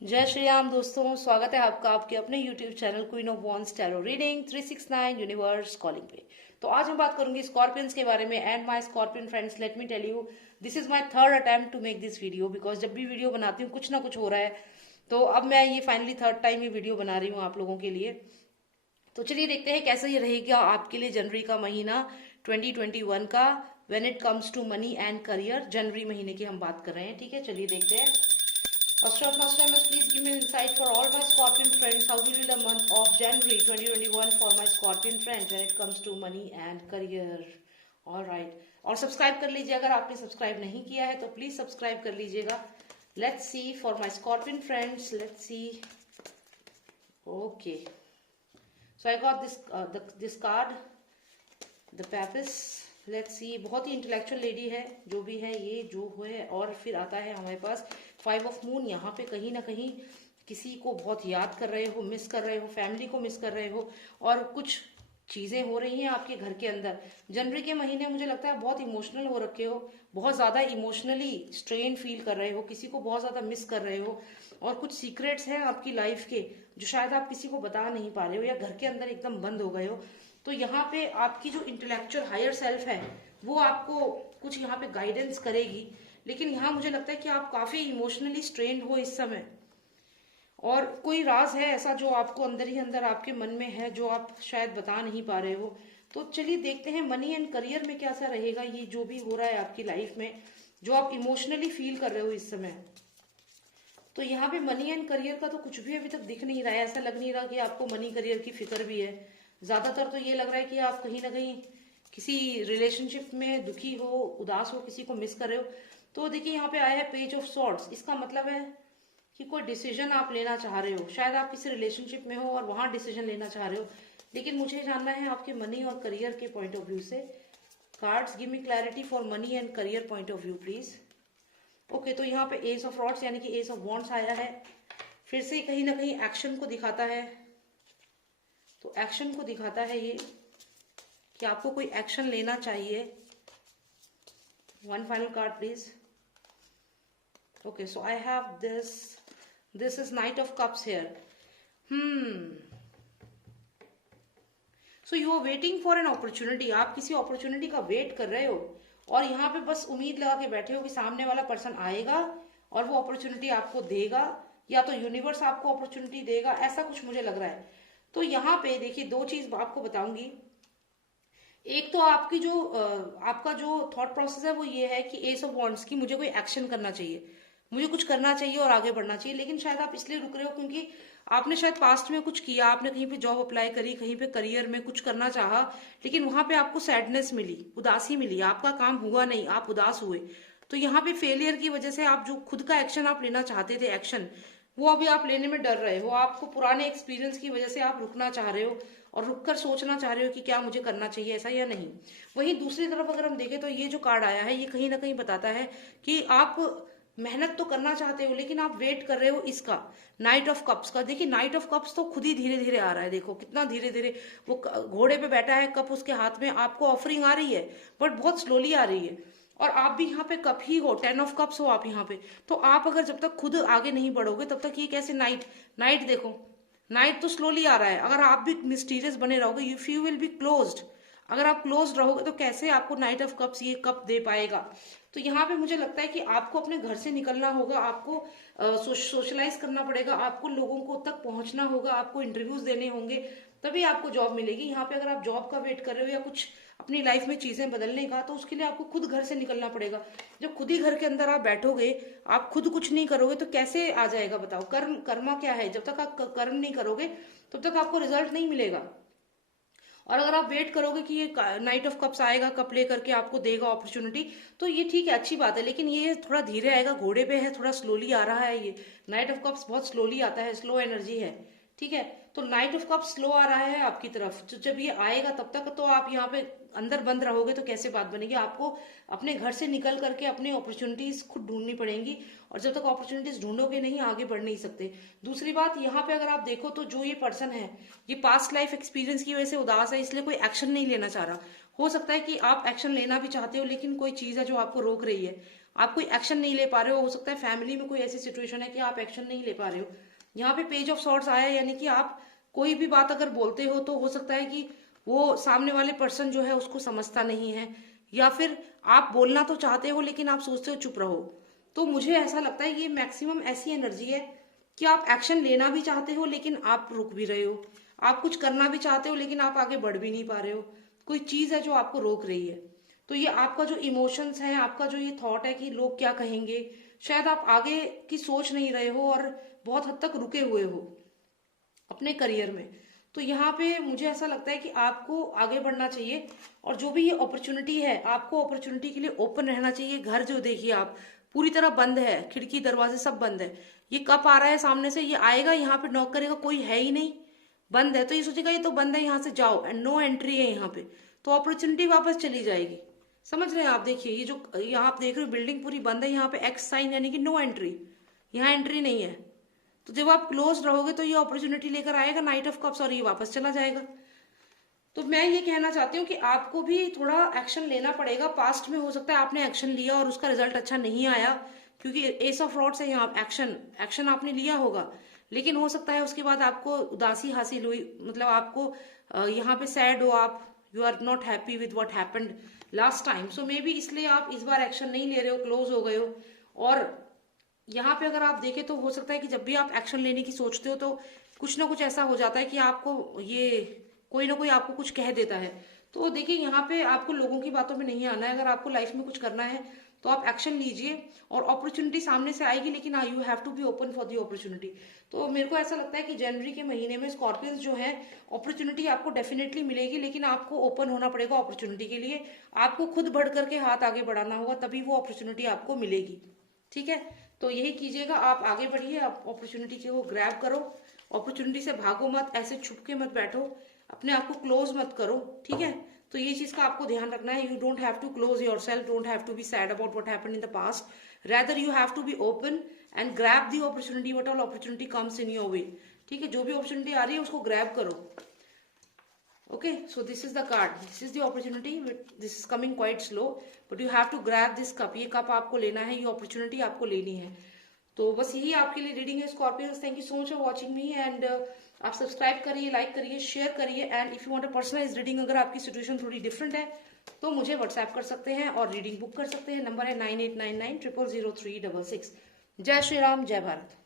जय श्री राम दोस्तों, स्वागत है आपका आपके अपने YouTube channel queen of wands tarot reading 369 universe calling पे। तो आज मैं बात करूंगी स्कॉर्पियंस के बारे में। And my scorpion friends, let me tell you, this is my third attempt to make this video, because जब भी वीडियो बनाती हूँ कुछ ना कुछ हो रहा है। तो अब मैं ये फाइनली थर्ड टाइम ये वीडियो बना रही हूँ आप लोगों के लिए। तो चलिए देखते हैं कैसा ये रहेगा आपके लिए जनवरी का महीना 2021 का, when it comes to money and career. जनवरी महीने की हम बात कर रहे हैं, ठीक है। चलिए देखते हैं। Nostradamus, please give me an insight for all my Scorpion friends. How will be the month of January 2021 for my Scorpion friends when it comes to money and career? All right. और subscribe कर लीजिए, अगर आपने subscribe नहीं किया है तो please subscribe कर लीजिएगा। Let's see for my Scorpion friends. Let's see. Okay. So I got this card, the Papist. Let's see, बहुत ही इंटेलेक्चुअल लेडी है जो भी है ये जो है। और फिर आता है हमारे पास 5 ऑफ मून। यहाँ पे कहीं ना कहीं किसी को बहुत याद कर रहे हो, मिस कर रहे हो, फैमिली को मिस कर रहे हो, और कुछ चीजें हो रही हैं आपके घर के अंदर। जनवरी के महीने मुझे लगता है बहुत इमोशनल हो रखे हो, बहुत ज्यादा इमोशनली स्ट्रेन फील कर रहे हो, किसी को बहुत ज्यादा मिस कर रहे हो, और कुछ सीक्रेट्स हैं आपकी लाइफ के जो शायद आप किसी को बता नहीं पा रहे हो या घर के अंदर एकदम बंद हो गए हो। तो यहाँ पे आपकी जो इंटेलेक्चुअल हायर सेल्फ है वो आपको कुछ यहाँ पे गाइडेंस करेगी। लेकिन यहाँ मुझे लगता है कि आप काफी इमोशनली स्ट्रेन्ड हो इस समय, और कोई राज है ऐसा जो आपको अंदर ही अंदर आपके मन में है जो आप शायद बता नहीं पा रहे हो। तो चलिए देखते हैं मनी एंड करियर में कैसा रहेगा ये जो भी हो रहा है आपकी लाइफ में, जो आप इमोशनली फील कर रहे हो इस समय। तो यहाँ पे मनी एंड करियर का तो कुछ भी अभी तक दिख नहीं रहा है। ऐसा लग नहीं रहा कि आपको मनी करियर की फिक्र भी है। ज्यादातर तो ये लग रहा है कि आप कहीं ना कहीं किसी रिलेशनशिप में दुखी हो, उदास हो, किसी को मिस कर रहे हो। तो देखिए यहाँ पे आया है पेज ऑफ सॉर्ड्स। इसका मतलब है कि कोई डिसीजन आप लेना चाह रहे हो। शायद आप किसी रिलेशनशिप में हो और वहां डिसीजन लेना चाह रहे हो, लेकिन मुझे जानना है आपके मनी और करियर के पॉइंट ऑफ व्यू से। Cards give me clarity for money and career point of view please. Okay, तो यहाँ पे एस ऑफ रॉड्स यानी कि एस ऑफ वॉन्ड्स आया है। फिर से कहीं ना कहीं एक्शन को दिखाता है। तो एक्शन को दिखाता है ये कि आपको कोई एक्शन लेना चाहिए। One final card please. Okay, so I have this is knight of cups here. So you are waiting for an opportunity. आप किसी अपॉर्चुनिटी का वेट कर रहे हो और यहाँ पे बस उम्मीद लगा के बैठे हो कि सामने वाला पर्सन आएगा और वो अपॉर्चुनिटी आपको देगा, या तो यूनिवर्स आपको अपॉर्चुनिटी देगा, ऐसा कुछ मुझे लग रहा है। तो यहाँ पे देखिए दो चीज आपको बताऊंगी। एक तो आपकी जो आपका जो थॉट प्रोसेस है वो ये है कि एस ऑफ वॉन्ड्स की मुझे कोई एक्शन करना चाहिए, मुझे कुछ करना चाहिए और आगे बढ़ना चाहिए। लेकिन शायद आप इसलिए रुक रहे हो क्योंकि आपने शायद पास्ट में कुछ किया, आपने कहीं पे जॉब अप्लाई करी, कहीं पे करियर में कुछ करना चाहा, लेकिन वहां पे आपको सैडनेस मिली, उदासी मिली, आपका काम हुआ नहीं, आप उदास हुए। तो यहाँ पे फेलियर की वजह से आप जो खुद का एक्शन आप लेना चाहते थे, एक्शन, वो अभी आप लेने में डर रहे हो। आपको पुराने एक्सपीरियंस की वजह से आप रुकना चाह रहे हो और रुककर सोचना चाह रहे हो कि क्या मुझे करना चाहिए ऐसा या नहीं। वहीं दूसरी तरफ अगर हम देखें तो ये जो कार्ड आया है ये कहीं ना कहीं बताता है कि आप मेहनत तो करना चाहते हो लेकिन आप वेट कर रहे हो इसका, नाइट ऑफ कप्स का। देखिए नाइट ऑफ कप्स तो खुद ही धीरे धीरे आ रहा है। देखो कितना धीरे धीरे वो घोड़े पे बैठा है, कप उसके हाथ में, आपको ऑफरिंग आ रही है बट बहुत स्लोली आ रही है। और आप भी यहाँ पे कप ही हो, 10 ऑफ कप्स हो आप यहाँ पे। तो आप अगर जब तक खुद आगे नहीं बढ़ोगे तब तक ये कैसे नाइट, नाइट देखो, नाइट तो स्लोली आ रहा है। अगर आप भी मिस्टीरियस बने रहोगे, यू विल बी क्लोज्ड। अगर आप क्लोज रहोगे तो कैसे आपको नाइट ऑफ कप्स ये कप दे पाएगा। तो यहाँ पे मुझे लगता है कि आपको अपने घर से निकलना होगा, आपको सोशलाइज करना पड़ेगा, आपको लोगों को तक पहुंचना होगा, आपको इंटरव्यूज देने होंगे, तभी आपको जॉब मिलेगी। यहाँ पे अगर आप जॉब का वेट कर रहे हो या कुछ अपनी लाइफ में चीजें बदलने का, तो उसके लिए आपको खुद घर से निकलना पड़ेगा। जब खुद ही घर के अंदर आप बैठोगे, आप खुद कुछ नहीं करोगे तो कैसे आ जाएगा बताओ। कर्म, कर्मा क्या है, जब तक आप कर्म नहीं करोगे तब तक आपको रिजल्ट नहीं मिलेगा। और अगर आप वेट करोगे कि ये नाइट ऑफ कप्स आएगा, कप लेकर के आपको देगा अपॉर्चुनिटी, तो ये ठीक है, अच्छी बात है, लेकिन ये थोड़ा धीरे आएगा, घोड़े पे है, थोड़ा स्लोली आ रहा है। ये नाइट ऑफ कप्स बहुत स्लोली आता है, स्लो एनर्जी है, ठीक है। तो नाइट ऑफ कप्स स्लो आ रहा है आपकी तरफ। तो जब ये आएगा तब तक तो आप यहाँ पे अंदर बंद रहोगे तो कैसे बात बनेगी। आपको अपने घर से निकल करके अपनी अपॉर्चुनिटीज खुद ढूंढनी पड़ेंगी, और जब तक अपॉर्चुनिटीज ढूंढोगे नहीं आगे बढ़ नहीं सकते। दूसरी बात यहाँ पे अगर आप देखो तो जो ये पर्सन है ये पास्ट लाइफ एक्सपीरियंस की वजह से उदास है, इसलिए कोई एक्शन नहीं लेना चाह रहा। हो सकता है कि आप एक्शन लेना भी चाहते हो लेकिन कोई चीज है जो आपको रोक रही है। आप कोई एक्शन नहीं ले पा रहे हो सकता है फैमिली में कोई ऐसी सिचुएशन है कि आप एक्शन नहीं ले पा रहे हो। यहाँ पे पेज ऑफ सॉर्ड्स आया, यानी कि आप कोई भी बात अगर बोलते हो तो हो सकता है कि वो सामने वाले पर्सन जो है उसको समझता नहीं है, या फिर आप बोलना तो चाहते हो लेकिन आप सोचते हो चुप रहो। तो मुझे ऐसा लगता है ये मैक्सिमम ऐसी एनर्जी है कि आप एक्शन लेना भी चाहते हो लेकिन आप रुक भी रहे हो, आप कुछ करना भी चाहते हो लेकिन आप आगे बढ़ भी नहीं पा रहे हो, कोई चीज है जो आपको रोक रही है। तो ये आपका जो इमोशंस है, आपका जो ये थॉट है कि लोग क्या कहेंगे, शायद आप आगे की सोच नहीं रहे हो और बहुत हद तक रुके हुए हो अपने करियर में। तो यहाँ पे मुझे ऐसा लगता है कि आपको आगे बढ़ना चाहिए, और जो भी ये अपॉर्चुनिटी है आपको अपॉर्चुनिटी के लिए ओपन रहना चाहिए। घर जो देखिए आप पूरी तरह बंद है, खिड़की दरवाजे सब बंद है। ये कब आ रहा है सामने से, ये आएगा यहाँ पे नॉक करेगा, कोई है ही नहीं, बंद है, तो ये सोचेगा ये तो बंद है, यहाँ से जाओ, एंड नो एंट्री है यहाँ पे, तो अपॉर्चुनिटी वापस चली जाएगी। समझ रहे हैं आप? देखिए ये जो यहाँ आप देख रहे हो बिल्डिंग पूरी बंद है, यहाँ पे एक्स साइन यानी कि नो एंट्री, यहाँ एंट्री नहीं है। तो जब आप क्लोज रहोगे तो ये अपॉर्चुनिटी लेकर आएगा नाइट ऑफ कप्स और ये वापस चला जाएगा। तो मैं ये कहना चाहती हूँ कि आपको भी थोड़ा एक्शन लेना पड़ेगा। पास्ट में हो सकता है आपने एक्शन लिया और उसका रिजल्ट अच्छा नहीं आया, क्योंकि एस ऑफ रॉड्स है यहाँ, एक्शन आपने लिया होगा, लेकिन हो सकता है उसके बाद आपको उदासी हासिल हुई, मतलब आपको यहाँ पे सैड हो आप, you are not happy with what happened last time, so maybe इसलिए आप इस बार एक्शन नहीं ले रहे हो, क्लोज हो गए हो। और यहाँ पे अगर आप देखें तो हो सकता है कि जब भी आप एक्शन लेने की सोचते हो तो कुछ ना कुछ ऐसा हो जाता है कि आपको ये कोई ना कोई आपको कुछ कह देता है। तो देखिए यहाँ पे आपको लोगों की बातों में नहीं आना है। अगर आपको लाइफ में कुछ करना है तो आप एक्शन लीजिए, और अपॉर्चुनिटी सामने से आएगी, लेकिन you have to be open for the opportunity. तो मेरे को ऐसा लगता है कि जनवरी के महीने में स्कॉर्पियंस जो है अपॉर्चुनिटी आपको डेफिनेटली मिलेगी, लेकिन आपको ओपन होना पड़ेगा अपॉर्चुनिटी के लिए। आपको खुद बढ़ करके हाथ आगे बढ़ाना होगा, तभी वो अपॉर्चुनिटी आपको मिलेगी। ठीक है, तो यही कीजिएगा, आप आगे बढ़िए, आप अपॉर्चुनिटी को ग्रैब करो, अपॉर्चुनिटी से भागो मत, ऐसे छुप के मत बैठो, अपने आप को क्लोज मत करो। ठीक है, तो ये चीज का आपको ध्यान रखना है। You don't have to close yourself, don't have to be sad about what happened in the past, rather you have to be open and grab the opportunity, what all opportunity comes in your way. ठीक है, जो भी opportunity आ रही है उसको grab करो। Okay, so this is the card, this is the opportunity, this is coming quite slow but you have to grab this cup, ये cup आपको लेना है, ये अपॉर्चुनिटी आपको लेनी है। तो बस यही आपके लिए रीडिंग है scorpions. Thank you so much for watching me, and आप सब्सक्राइब करिए, लाइक करिए, शेयर करिए, and if you want a personalised reading, अगर आपकी सिचुएशन थोड़ी डिफरेंट है तो मुझे व्हाट्सएप कर सकते हैं और रीडिंग बुक कर सकते हैं। नंबर है 9899000366। जय श्री राम, जय भारत।